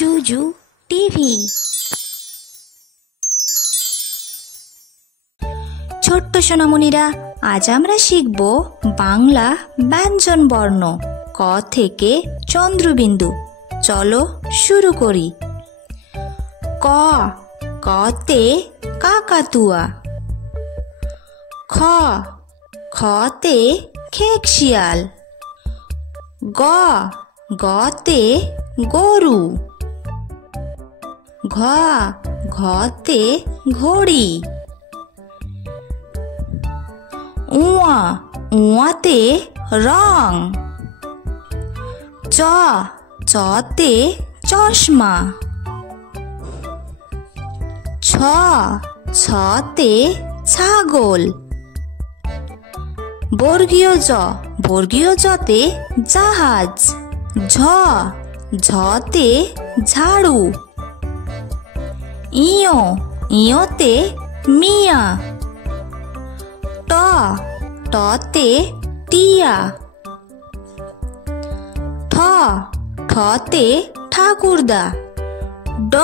জুজু TV. ছোট্ট সোনামণিরা, আজ আমরা শিখব বাংলা ব্যঞ্জন বর্ণ ক থেকে চন্দ্রবিন্দু। চলো শুরু করি। ক, কতে কাকাতুয়া। খ, খতে খেকশিয়াল। গ, গতে গরু। ঘ, ঘতে ঘড়ি। উয়া, উয়াতে রং। চ, চতে চশমা। ছ, ছতে ছাগল। বর্গীয় জ, বর্গীয় জতে জাহাজ। ঝ, ঝতে ঝাড়ু। ইয়, ইয়তে মিয়া। ট, টতে টিয়া। ঠ, ঠতে ঠাকুরদা। ড,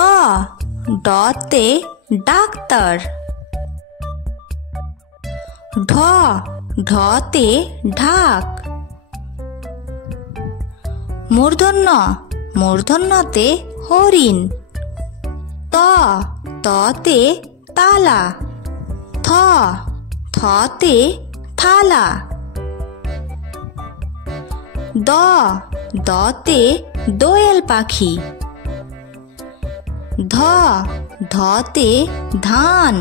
ডতে ডাক্তার। ঢ, ঢতে ঢাক। মূর্ধন্য, মূর্ধন্যতে হরিণ। ত, ততে তালা। থ, থতে থালা। দ, দতে দোয়েল পাখি। ধ, ধতে ধান।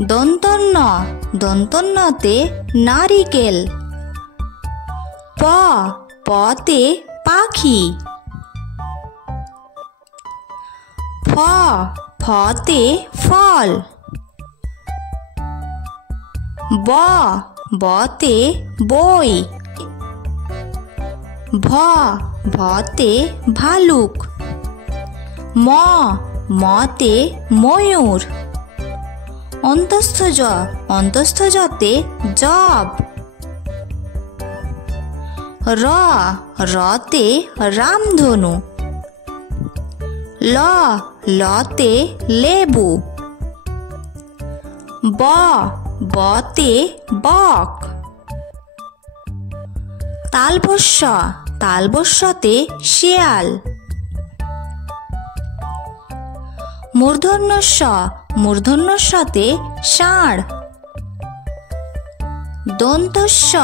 দন্তন্য, দন্তন্যতে নারিকেল। প, পতে পাখি। ফ, ফতে ফল। ব, বতে বই। ভ, ভতে ভালুক। ম, মতে ময়ূর। অন্তস্থ জ, অন্তস্থ জতে জব। র, রতে রামধনু। ল, লতে লেবু। ব, বতে বক। তালবস্য, তালবস্যতে শেয়াল। মূর্ধন্য ষ, মূর্ধন্য ষতে ষাঁড়। দন্তস্ব,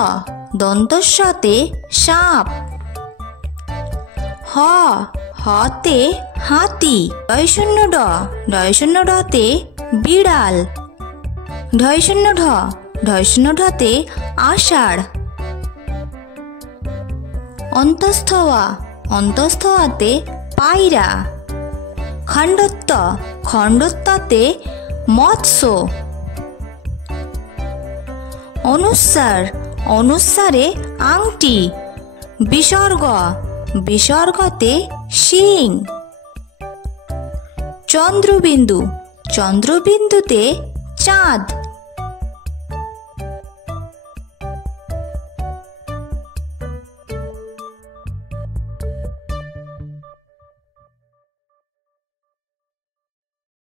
দন্তস্বতে সাপ। হ, হতে হাতি। ডয়শূন্য ড, ডয়শূন্য ডতে বিড়াল। ঢয়শূন্য ঢ, ঢয়শূন্য ঢতে আষাঢ়। অন্তস্থ অ, অন্তস্থ অতে পায়রা। খণ্ডত্ব, খণ্ডত্বতে মৎস্য। অনুস্বার, অনুস্বারে আংটি। বিসর্গ, বিসর্গতে শিং। চন্দ্রবিন্দু, চন্দ্রবিন্দুতে চাঁদ।